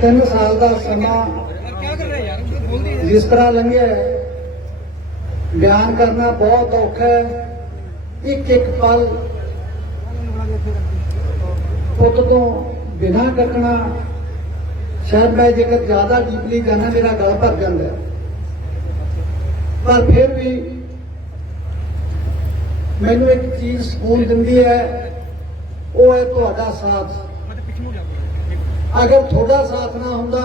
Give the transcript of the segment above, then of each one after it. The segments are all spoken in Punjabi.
ਤਿੰਨ ਸਾਲ ਦਾ ਸਮਾਂ ਜਿਸ ਤਰ੍ਹਾਂ ਲੰਘਿਆ ਹੈ, ਬਿਆਨ ਕਰਨਾ ਬਹੁਤ ਔਖਾ ਹੈ। ਇੱਕ ਇੱਕ ਪਲ ਪੁੱਤ ਤੋਂ ਬਿਨਾਂ ਕੱਟਣਾ ਸ਼ਾਇਦ ਮੈਂ ਜੇਕਰ ਜ਼ਿਆਦਾ ਡੀਪਲੀ ਜਾਣਾ ਮੇਰਾ ਗਲ ਭਰ ਜਾਂਦਾ ਪਰ ਫਿਰ ਵੀ ਮੈਨੂੰ ਇੱਕ ਚੀਜ਼ ਸਕੂਨ ਦਿੰਦੀ ਹੈ ਉਹ ਹੈ ਤੁਹਾਡਾ ਸਾਥ। ਅਗਰ ਤੁਹਾਡਾ ਸਾਥ ਨਾ ਹੁੰਦਾ,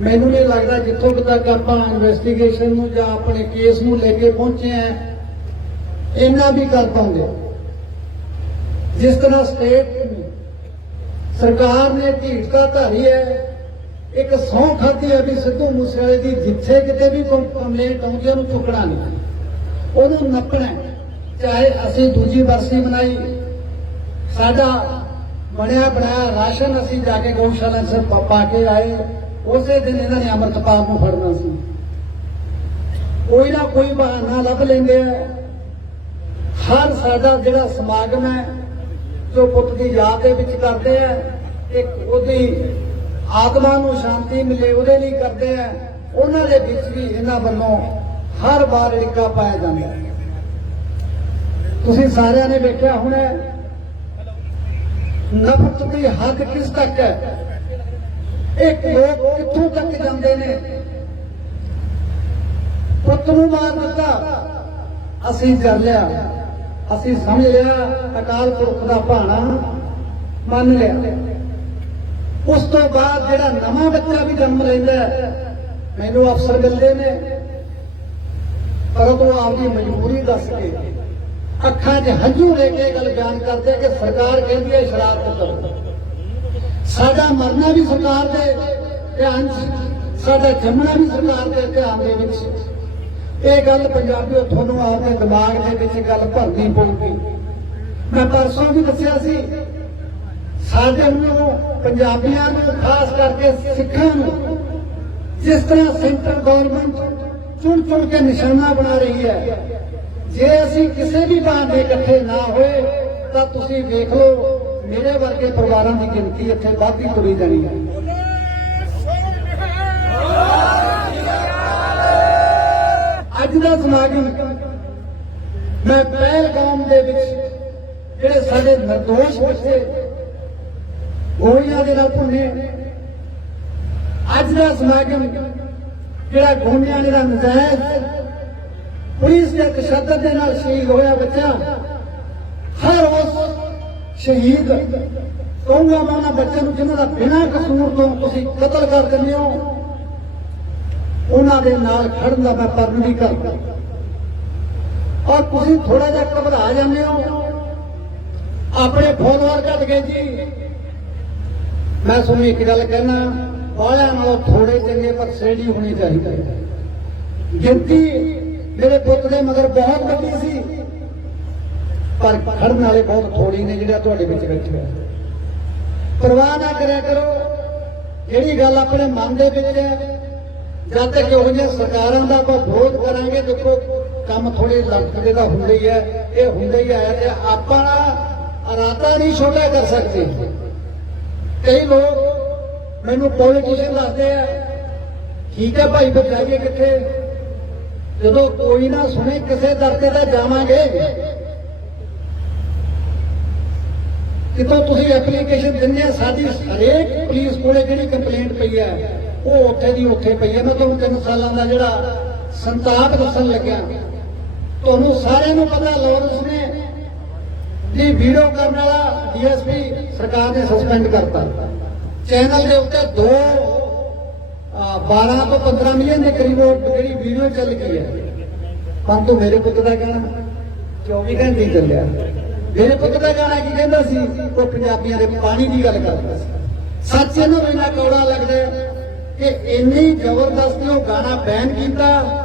ਮੈਨੂੰ ਨਹੀਂ ਲੱਗਦਾ ਜਿੱਥੋਂ ਤੱਕ ਆਪਾਂ ਇਨਵੈਸਟੀਗੇਸ਼ਨ ਨੂੰ ਜਾਂ ਆਪਣੇ ਕੇਸ ਨੂੰ ਲੈ ਕੇ ਪਹੁੰਚੇ ਆ ਇੰਨਾ ਵੀ ਕਰ ਪਾਉਂਦੇ ਜਿਸ ਤਰ੍ਹਾਂ ਸਟੇਟ ਸਰਕਾਰ ਨੇ ਢੀਠਤਾ ਧਾਰੀ ਹੈ, ਇੱਕ ਸੌਂ ਖਾਦੀ ਹੈ ਵੀ ਸਿੱਧੂ ਮੂਸੇਵਾਲੇ ਦੀ ਜਿੱਥੇ ਕਿਤੇ ਵੀ ਕੰਪਲੇਂਟ ਆਉਂਦੀ ਉਹਨੂੰ ਚੁੱਕਣਾ ਨਹੀਂ। ਉਹਨੂੰ ਨੱਪਣਾ ਚਾਹੇ ਅਸੀਂ ਦੂਜੀ ਵਰਸੀ ਬਣਾਈ ਸਾਡਾ ਬਣਿਆ ਬਣਾਇਆ ਰਾਸ਼ਨ ਅਸੀਂ ਜਾ ਕੇ ਗਊਸ਼ਾਲਾ ਚ ਪਾ ਕੇ ਆਏ। ਉਸੇ ਦਿਨ ਇਹਨਾਂ ਨੇ ਅੰਮ੍ਰਿਤਪਾਲ ਨੂੰ ਫੜਨਾ ਸੀ। ਕੋਈ ਨਾ ਕੋਈ ਬਹਾਨਾ ਲੱਭ ਲੈਂਦੇ ਆ। ਹਰ ਸਾਡਾ ਜਿਹੜਾ ਸਮਾਗਮ ਹੈ, ਜੋ ਪੁੱਤ ਦੀ ਯਾਦ ਦੇ ਵਿੱਚ ਕਰਦੇ ਆ, ਇੱਕ ਉਹਦੀ ਆਤਮਾ ਨੂੰ ਸ਼ਾਂਤੀ ਮਿਲੇ, ਉਹਦੇ ਲਈ ਕਰਦੇ ਆ। ਉਹਨਾਂ ਦੇ ਵਿੱਚ ਵੀ ਇਹਨਾਂ ਵੱਲੋਂ ਹਰ ਵਾਰ ਰਿਕਾ ਪਾਇਆ ਜਾਂਦਾ ਤੁਸੀਂ ਸਾਰਿਆਂ ਨੇ ਵੇਖਿਆ ਹੋਣਾ ਨਫ਼ਰਤ ਦੀ ਹੱਦ ਕਿਸ ਤੱਕ ਹੈ? ਇੱਕ ਲੋਕ ਕਿੱਥੋਂ ਤੱਕ ਜਾਂਦੇ ਨੇ? ਪੁੱਤ ਨੂੰ ਮਾਰ ਦਿੱਤਾ। ਅਸੀਂ ਕਰ ਲਿਆ। ਅਸੀਂ ਸਮਝ ਲਿਆ, ਅਕਾਲ ਪੁਰਖ ਦਾ ਭਾਣਾ ਮੰਨ ਲਿਆ। ਉਸ ਤੋਂ ਬਾਅਦ ਜਿਹੜਾ ਨਵਾਂ ਬੱਚਾ ਵੀ ਜਨਮ ਲੈਂਦਾ ਮੈਨੂੰ ਅਫਸਰ ਗੱਲੇ ਨੇ। ਪਰ ਉਹ ਆਪਦੀ ਮਜਬੂਰੀ ਦੱਸ ਕੇ ਅੱਖਾਂ 'ਚ ਹੰਝੂ ਲੈ ਕੇ ਗੱਲ ਬਿਆਨ ਕਰਦੇ ਕਿ ਸਰਕਾਰ ਕਹਿੰਦੀ ਹੈ ਸ਼ਰਾਰਤ ਕਰੋ। ਸਾਡਾ ਮਰਨਾ ਵੀ ਸਰਕਾਰ ਦੇ ਧਿਆਨ 'ਚ, ਸਾਡਾ ਜੰਮਣਾ ਵੀ ਸਰਕਾਰ ਦੇ ਧਿਆਨ ਦੇ ਵਿੱਚ। ਇਹ ਗੱਲ ਪੰਜਾਬੀਓ ਤੁਹਾਨੂੰ ਆਪਦੇ ਦਿਮਾਗ ਦੇ ਵਿੱਚ ਗੱਲ ਭਰਨੀ ਪਊਗੀ। ਮੈਂ ਪਰਸੋਂ ਵੀ ਦੱਸਿਆ ਸੀ, ਸਾਡੇ ਨੂੰ ਪੰਜਾਬੀਆਂ ਨੂੰ ਖਾਸ ਕਰਕੇ ਸਿੱਖਾਂ ਨੂੰ ਜਿਸ ਤਰ੍ਹਾਂ ਸੈਂਟਰ ਗਵਰਨਮੈਂਟ ਚੁਣ ਚੁਣ ਕੇ ਨਿਸ਼ਾਨਾ ਬਣਾ ਰਹੀ ਹੈ ਜੇ ਅਸੀਂ ਕਿਸੇ ਵੀ ਬਹਾਨੇ ਇਕੱਠੇ ਨਾ ਹੋਏ, ਤਾਂ ਤੁਸੀਂ ਵੇਖ ਲਓ, ਮੇਰੇ ਵਰਗੇ ਪਰਿਵਾਰਾਂ ਦੀ ਗਿਣਤੀ ਇੱਥੇ ਵੱਧਦੀ ਤੁਰੀ ਜਾਣੀ ਹੈ। ਅੱਜ ਦਾ ਸਮਾਗਮ ਮੈਂ ਪਹਿਲਗਾਮ ਦੇ ਵਿੱਚ ਜਿਹੜੇ ਸਾਡੇ ਨਿਰਦੋਸ਼ ਬੱਚੇ ਗੋਲੀਆਂ ਦੇ ਨਾਲ ਭੁੰਨੇ। ਅੱਜ ਦਾ ਸਮਾਗਮ ਜਿਹੜਾ ਗੋਲੀਆਂ ਦੇ ਨਾਲ ਨਜਾਇਜ਼ ਪੁਲਿਸ ਦੇ ਤਸ਼ੱਦਦ ਦੇ ਨਾਲ ਸ਼ਹੀਦ ਹੋਇਆ ਬੱਚਾ। ਹਰ ਉਸ ਸ਼ਹੀਦ ਕਹੂੰਗਾ ਮੈਂ ਉਹਨਾਂ ਬੱਚਿਆਂ ਨੂੰ ਜਿਨ੍ਹਾਂ ਦਾ ਬਿਨਾਂ ਕਸੂਰ ਤੋਂ ਤੁਸੀਂ ਕਤਲ ਕਰ ਦਿੰਦੇ ਹੋ, ਉਹਨਾਂ ਦੇ ਨਾਲ ਖੜਨ ਦਾ ਮੈਂ ਪਰਨ ਵੀ ਕਰਦਾ। ਔਰ ਤੁਸੀਂ ਥੋੜਾ ਜਿਹਾ ਘਬਰਾ ਜਾਂਦੇ ਹੋ। ਆਪਣੇ ਫੋਲੋਅਰ ਘਟ ਗਏ ਜੀ। ਮੈਂ ਤੁਹਾਨੂੰ ਇੱਕ ਗੱਲ ਕਹਿਣਾ ਬਾਲਿਆਂ ਨਾਲੋਂ ਥੋੜੇ ਚੰਗੇ ਪਰ ਸੇੜੀ ਹੋਣੀ ਚਾਹੀਦੀ ਗਿਣਤੀ ਮੇਰੇ ਪੁੱਤ ਦੇ ਮਗਰ ਬਹੁਤ ਵੱਡੀ ਸੀ। ਪਰ ਖੜਨ ਵਾਲੇ ਬਹੁਤ ਥੋੜੀ ਨੇ ਜਿਹੜਾ ਤੁਹਾਡੇ ਵਿੱਚ ਬੈਠੇ ਹੋਏ ਪਰਵਾਹ ਨਾ ਕਰਿਆ ਕਰੋ। ਜਿਹੜੀ ਗੱਲ ਆਪਣੇ ਮਨ ਦੇ ਵਿੱਚ ਹੈ, ਜਦ ਤੱਕ ਇਹੋ ਜਿਹੀਆਂ ਸਰਕਾਰਾਂ ਦਾ ਆਪਾਂ ਵਿਰੋਧ ਕਰਾਂਗੇ, ਦੇਖੋ, ਕੰਮ ਥੋੜੇ ਲੜਕਦੇ ਦਾ ਹੁੰਦਾ ਹੀ ਹੈ, ਇਹ ਹੁੰਦਾ ਹੀ ਆਇਆ ਤੇ ਆਪਾਂ ਨਾ ਇਰਾਦਾ ਨਹੀਂ ਛੋਟਾ ਕਰ ਸਕਦੇ। ਕਈ ਲੋਕ ਮੈਨੂੰ ਪੋਲੀਟੀਸ਼ੀਅਨ ਦੱਸਦੇ ਆ, ਠੀਕ ਹੈ ਭਾਈ, ਫਿਰ ਜਾਈਏ ਕਿੱਥੇ? ਜਦੋਂ ਕੋਈ ਨਾ ਸੁਣੇ, ਕਿਸੇ ਦਰ ਤੇ ਤਾਂ ਜਾਵਾਂਗੇ। ਕਿਤੋਂ ਤੁਸੀਂ ਐਪਲੀਕੇਸ਼ਨ ਦਿੰਦੇ ਆ, ਸਾਡੀ ਹਰੇਕ ਪੁਲਿਸ ਕੋਲੇ ਜਿਹੜੀ ਕੰਪਲੇਂਟ ਪਈ ਹੈ ਉਹ ਉੱਥੇ ਦੀ ਉੱਥੇ ਪਈ ਹੈ ਮੈਂ ਤੁਹਾਨੂੰ ਤਿੰਨ ਸਾਲਾਂ ਦਾ ਜਿਹੜਾ ਸੰਤਾਪ ਦੱਸਣ ਲੱਗਿਆ। ਤੁਹਾਨੂੰ ਸਾਰਿਆਂ ਨੂੰ ਪਤਾ ਲਾਰੈਂਸ ਨੇ ਜੀ ਵੀਡੀਓ ਕਰਨ ਵਾਲਾ ਡੀਐਸਪੀ ਸਰਕਾਰ ਨੇ ਸਸਪੈਂਡ ਕਰਤਾ। ਚੈਨਲ ਦੇ ਉੱਤੇ ਦੋ 12 ਤੋਂ 15 ਮਿਲੀਅਨ ਦੇ ਕਰੀਬ ਉਹ ਜਿਹੜੀ ਵੀਡੀਓ ਚੱਲ ਗਈ ਹੈ। ਪਰੰਤੂ ਮੇਰੇ ਪੁੱਤ ਦਾ ਗਾਣਾ 24 ਘੰਟੇ ਚੱਲਿਆ। ਮੇਰੇ ਪੁੱਤ ਦਾ ਗਾਣਾ ਕੀ ਕਹਿੰਦਾ ਸੀ? ਉਹ ਪੰਜਾਬੀਆਂ ਦੇ ਪਾਣੀ ਦੀ ਗੱਲ ਕਰਦਾ ਸੀ। ਸੱਚ ਇਹਨੂੰ ਇੰਨਾ ਕੌੜਾ ਲੱਗਦਾ ਕਿ ਇੰਨੀ ਜ਼ਬਰਦਸਤੀ ਉਹ ਗਾਣਾ ਬੈਨ ਕੀਤਾ।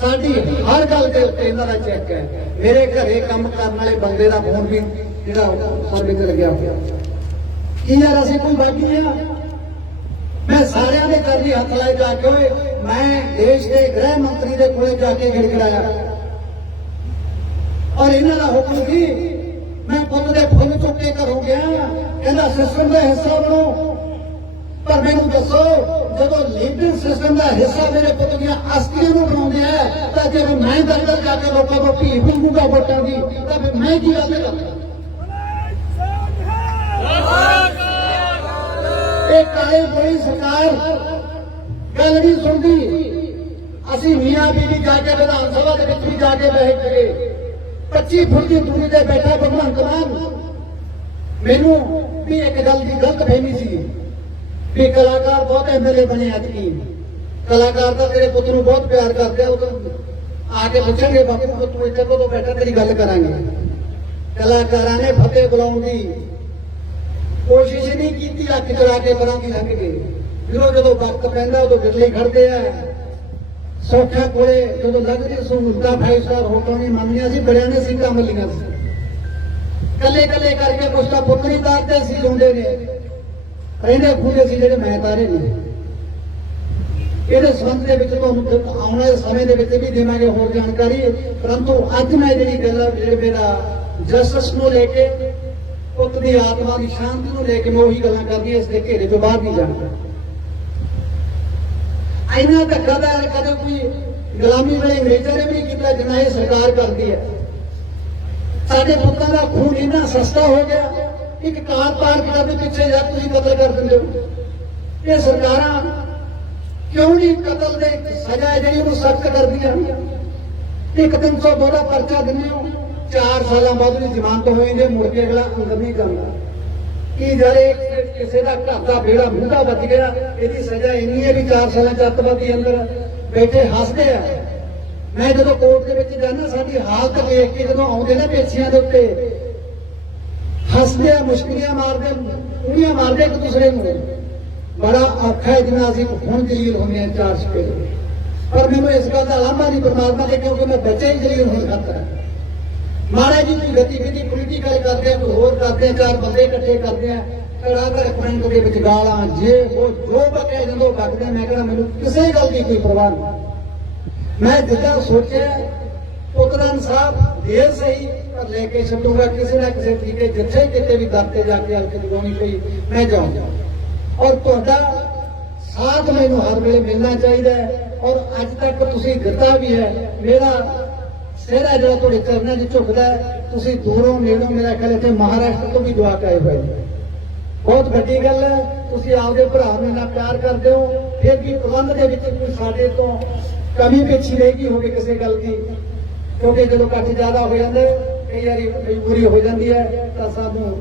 ਸਾਡੀ ਹਰ ਗੱਲ ਦੇ ਉੱਤੇ ਇਹਨਾਂ ਦਾ ਚੈੱਕ ਹੈ। ਮੇਰੇ ਘਰੇ ਕੰਮ ਕਰਨ ਵਾਲੇ ਬੰਦੇ ਦਾ ਫੋਨ ਵੀ ਜਿਹੜਾ ਸਾਡੇ ਤੇ ਲੱਗਿਆ ਹੋਇਆ। ਕੀ ਯਾਰ, ਅਸੀਂ ਕੋਈ ਬਾਕੀ ਆ? ਮੈਂ ਸਾਰਿਆਂ ਦੇ ਘਰ ਦੀ ਹੱਥ ਲਾਏ ਜਾ ਕੇ ਮੈਂ ਦੇਸ਼ ਦੇ ਗ੍ਰਹਿ ਮੰਤਰੀ ਦੇ ਕੋਲੇ ਜਾ ਕੇ ਗਿੜਗੜਾਇਆ। ਔਰ ਇਹਨਾਂ ਦਾ ਹੁਕਮ ਸੀ ਮੈਂ ਪੁੱਤ ਦੇ ਫੁੱਲ ਚੁੱਕੇ ਘਰੋਂ ਗਿਆ, ਕਹਿੰਦਾ, ਸਿਸਟਮ ਦਾ ਹਿੱਸਾ ਬਣੋ। ਪਰ ਮੈਨੂੰ ਦੱਸੋ, ਜਦੋਂ ਲੀਡਰ ਸਿਸਟਮ ਦਾ ਹਿੱਸਾ ਮੇਰੇ ਪੁੱਤ ਦੀਆਂ ਅਸਤੀਆਂ ਨੂੰ ਬਣਾਉਂਦੇ ਆ, ਤਾਂ ਜਦੋਂ ਮੈਂ ਦਫ਼ਤਰ ਜਾ ਕੇ ਲੋਕਾਂ ਤੋਂ ਭੀਖ ਮੰਗੂਗਾ ਵੋਟਾਂ ਦੀ, ਤਾਂ ਫਿਰ ਮੈਂ ਕੀ ਗੱਲ ਕਰਾਂ? ਇਹ ਕਾਲੇ ਸਰਕਾਰ ਗੱਲ ਨਹੀਂ ਸੁਣਦੀ। ਅਸੀਂ ਮੀਆਂ ਬੀਬੀ ਜਾ ਕੇ ਵਿਧਾਨ ਸਭਾ ਦੇ ਵਿੱਚ ਵੀ ਜਾ ਕੇ ਬਹਿ ਗਏ 25 ਫੁੱਟ ਦੀ ਦੂਰੀ ਤੇ ਬੈਠਾ ਭਗਵੰਤ ਮਾਨ। ਮੈਨੂੰ ਵੀ ਇੱਕ ਗੱਲ ਦੀ ਗਲਤ ਫਹਿਮੀ ਸੀ ਵੀ ਕਲਾਕਾਰ ਬਹੁਤ ਐਮਐਲਏ ਬਣੇ ਅੱਜ ਕੀ ਕਲਾਕਾਰ ਤਾਂ ਤੇਰੇ ਪੁੱਤ ਨੂੰ ਬਹੁਤ ਪਿਆਰ ਕਰਦੇ ਆ, ਉਹ ਤਾਂ ਆ ਕੇ ਪੁੱਛਣਗੇ ਬਾਪੂ ਤੂੰ ਇੱਥੇ ਕੋਲੋਂ ਬੈਠਾ, ਤੇਰੀ ਗੱਲ ਕਰਾਂਗੇ। ਕਲਾਕਾਰਾਂ ਨੇ ਫਤਿਹ ਬੁਲਾਉਣ ਦੀ ਕੀਤੀ ਅੱਖ ਚਲਾ ਕੇ ਪਰਾਂ ਦੀ ਲੰਘ ਗਏ ਜਦੋਂ ਜਦੋਂ ਵਕਤ ਪੈਂਦਾ, ਉਦੋਂ ਬਿਰਲੇ ਖੜਦੇ ਆ। ਸੌਖਾ ਕੋਲੇ ਜਦੋਂ ਲੱਗਦੀ ਸਹੂਲਤਾਂ 5 ਸਟਾਰ ਹੋਟਲ ਨਹੀਂ ਮੰਨਦੀਆਂ ਸੀ, ਬੜਿਆਂ ਨੇ ਸੀਟਾਂ ਮਿਲੀਆਂ ਸੀ। ਕੱਲੇ ਕੱਲੇ ਕਰਕੇ ਕੁਛ ਤਾਂ ਪੁੱਤ ਨਹੀਂ ਤਾਰਦੇ ਸੀ ਜੁੰਡੇ ਨੇ। ਰਹਿੰਦੇ ਖੂਦੇ ਸੀ ਜਿਹੜੇ ਮੈਂ ਤਾਰੇ ਨੇ। ਇਹਦੇ ਸੰਬੰਧ ਦੇ ਵਿੱਚ ਤੁਹਾਨੂੰ ਆਉਣ ਵਾਲੇ ਸਮੇਂ ਦੇ ਵਿੱਚ ਵੀ ਦੇਵਾਂਗੇ ਹੋਰ ਜਾਣਕਾਰੀ। ਪਰੰਤੂ ਅੱਜ ਮੈਂ ਜਿਹੜੀ ਗੱਲ, ਜਿਹੜੇ ਮੇਰਾ ਜਸਟਿਸ ਨੂੰ ਲੈ ਕੇ ਪੁੱਤ ਦੀ ਆਤਮਾ ਦੀ ਸ਼ਾਂਤੀ ਨੂੰ ਲੈ ਕੇ ਮੈਂ ਉਹੀ ਗੱਲਾਂ ਕਰਦੀ ਇਸ ਦੇ ਘੇਰੇ ਤੋਂ ਬਾਹਰ ਨਹੀਂ ਜਾਣਾ। ਐਨਾ ਧੱਕਾ ਦਾ ਕਦੇ ਕੋਈ ਗੁਲਾਮੀ ਵੇਲੇ ਅੰਗਰੇਜ਼ਾਂ ਨੇ ਵੀ ਨਹੀਂ ਕੀਤਾ ਜਿੰਨਾ ਇਹ ਸਰਕਾਰ ਕਰਦੀ ਹੈ। ਸਾਡੇ ਪੁੱਤਾਂ ਦਾ ਖੂਨ ਇੰਨਾ ਸਸਤਾ ਹੋ ਗਿਆ, ਇੱਕ ਕਾਰ ਪਾਰਕ ਕਰਨ ਦੇ ਪਿੱਛੇ ਜਾ ਤੁਸੀਂ ਕਤਲ ਕਰ ਦਿੰਦੇ ਹੋ। ਇਹ ਸਰਕਾਰਾਂ ਕਿਉਂ ਨਹੀਂ ਕਤਲ ਦੇ ਸਜ਼ਾ ਹੈ ਜਿਹੜੀ ਉਹਨੂੰ ਸਖਤ ਕਰਦੀਆਂ? ਇੱਕ 302 ਦਾ ਪਰਚਾ ਦਿੰਦੇ ਹੋ। 4 ਸਾਲਾਂ ਬਾਅਦ ਉਹਦੀ ਜ਼ਮਾਨਤ ਹੋਈ ਜਾਂਦੀ ਮੁੜ ਕੇ ਅਗਲਾ ਅੰਦਰ ਨਹੀਂ ਜਾਂਦਾ। ਕੀ ਜਰੇ ਕਿਸੇ ਦਾ ਘਰ ਦਾ ਬੇੜਾ ਮੁੰਡਾ ਵੱਜ ਗਿਆ, ਇਹਦੀ ਸਜ਼ਾ ਇੰਨੀ ਹੈ ਵੀ 4 ਸਾਲਾਂ ਚ ਅੱਤਵਾਦੀ ਅੰਦਰ। ਬੈਠੇ ਹੱਸਦੇ ਆ। ਮੈਂ ਜਦੋਂ ਕੋਰਟ ਦੇ ਵਿੱਚ ਜਾਂਦਾ, ਸਾਡੀ ਹਾਲਤ ਵੇਖ ਕੇ ਜਦੋਂ ਆਉਂਦੇ ਨੇ ਪੇਸ਼ੀਆਂ ਦੇ ਉੱਤੇ, ਹੱਸਦੇ ਆ, ਮੁਸ਼ਕਲੀਆਂ ਮਾਰਦੇ ਉਣੀਆਂ ਮਾਰਦੇ ਇੱਕ ਦੂਸਰੇ ਨੂੰ। ਬੜਾ ਔਖਾ ਹੈ ਜਿਵੇਂ ਅਸੀਂ ਹੁਣ ਜਲੀਲ ਹੁੰਦੇ ਆ ਚਾਰ ਸਪੇਲ ਪਰ ਮੈਨੂੰ ਇਸ ਗੱਲ ਦਾ ਲਾਂਭਾ ਨਹੀਂ, ਪਰਮਾਤਮਾ ਦੇ, ਕਿਉਂਕਿ ਮੈਂ ਬੱਚੇ ਹੀ ਜਲੀਲ ਹੋਣ ਖਾਤਰ ਮਾੜਾ ਜੀ ਕੋਈ ਗਤੀਵਿਧੀ ਪੋਲੀਟੀਕਲ ਕਰਦੇ ਆ, ਕੋਈ ਹੋਰ ਕਰਦੇ ਆ, ਚਾਰ ਬੰਦੇ ਇਕੱਠੇ ਕਰਦੇ ਆ ਕੜਾ ਕਰ ਪਿੰਡ ਦੇ ਵਿੱਚ ਗਾਲਾਂ, ਜੇ ਉਹ ਜੋ ਬਕੇ ਜਦੋਂ ਬਕਦੇ ਮੈਂ ਕਹਿੰਦਾ ਮੈਨੂੰ ਕਿਸੇ ਗੱਲ ਦੀ ਕੋਈ ਪਰਵਾਹ ਨਹੀਂ। ਮੈਂ ਜਿੱਦਾਂ ਸੋਚਿਆ ਪੁੱਤ ਦਾ ਦੇਰ ਸਹੀ, ਪਰ ਲੈ ਕੇ ਛੱਡੂਗਾ ਕਿਸੇ ਨਾ ਕਿਸੇ ਤਰੀਕੇ, ਜਿੱਥੇ ਕਿਤੇ ਵੀ ਦਰ ਤੇ ਜਾ ਕੇ ਹਲਕ ਜਗਾਉਣੀ ਪਈ, ਮੈਂ ਜਾਊਂਗਾ। ਔਰ ਤੁਹਾਡਾ ਸਾਥ ਮੈਨੂੰ ਹਰ ਵੇਲੇ ਮਿਲਣਾ ਚਾਹੀਦਾ ਹੈ, ਔਰ ਅੱਜ ਤੱਕ ਤੁਸੀਂ ਦਿੱਤਾ ਵੀ ਹੈ, ਮੇਰਾ ਸਿਹਰਾ ਜਿਹੜਾ ਤੁਹਾਡੇ ਚਰਨਾਂ 'ਚ ਝੁਕਦਾ ਤੁਸੀਂ ਦੂਰੋਂ, ਨੇੜੋਂ ਮੇਰਾ ਖਿਆਲ ਇੱਥੇ ਮਹਾਰਾਸ਼ਟਰ ਤੋਂ ਵੀ ਦੁਆ ਆਏ ਹੋਏ ਨੇ। ਬਹੁਤ ਵੱਡੀ ਗੱਲ ਹੈ, ਤੁਸੀਂ ਆਪਦੇ ਭਰਾ ਨੂੰ ਇੰਨਾ ਪਿਆਰ ਕਰਦੇ ਹੋ, ਫਿਰ ਵੀ ਪ੍ਰਬੰਧ ਦੇ ਵਿੱਚ ਕੋਈ ਸਾਡੇ ਤੋਂ ਕਮੀ ਪੇਛੀ ਰਹੇਗੀ ਹੋਵੇ ਕਿਸੇ ਗੱਲ ਦੀ। ਕਿਉਂਕਿ ਜਦੋਂ ਇਕੱਠ ਜ਼ਿਆਦਾ ਹੋ ਜਾਂਦਾ ਕਈ ਵਾਰੀ ਮਜਬੂਰੀ ਹੋ ਜਾਂਦੀ ਹੈ, ਤਾਂ ਸਾਨੂੰ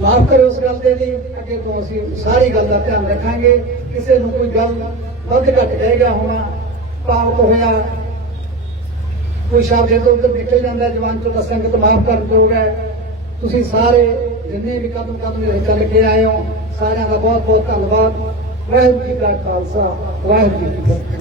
ਮਾਫ ਕਰੋ ਉਸ ਗੱਲ ਦੇ ਲਈ। ਅੱਗੇ ਤੋਂ ਅਸੀਂ ਸਾਰੀ ਗੱਲ ਦਾ ਧਿਆਨ ਰੱਖਾਂਗੇ। ਕਿਸੇ ਨੂੰ ਕੋਈ ਗੱਲ ਵੱਧ ਘੱਟ ਜਾਏਗਾ ਹੋਣਾ, ਪਾਪ ਹੋਇਆ ਕੋਈ ਸ਼ਬਦ ਇਹ ਤੋਂ ਉੱਧਰ ਨਿਕਲ ਜਾਂਦਾ ਜਵਾਨ ਚੋਂ ਤਾਂ ਸੰਗਤ ਮਾਫ ਕਰਨ ਯੋਗ ਹੈ। ਤੁਸੀਂ ਸਾਰੇ ਜਿੰਨੇ ਵੀ ਕਦਮ ਕਦਮ ਇਹ ਚੱਲ ਕੇ ਆਏ ਹੋ, ਸਾਰਿਆਂ ਦਾ ਬਹੁਤ ਬਹੁਤ ਧੰਨਵਾਦ। ਵਾਹਿਗੁਰੂ ਜੀ ਕਾ ਖਾਲਸਾ, ਵਾਹਿਗੁਰੂ ਜੀ ਕੀ ਫਤਿਹ।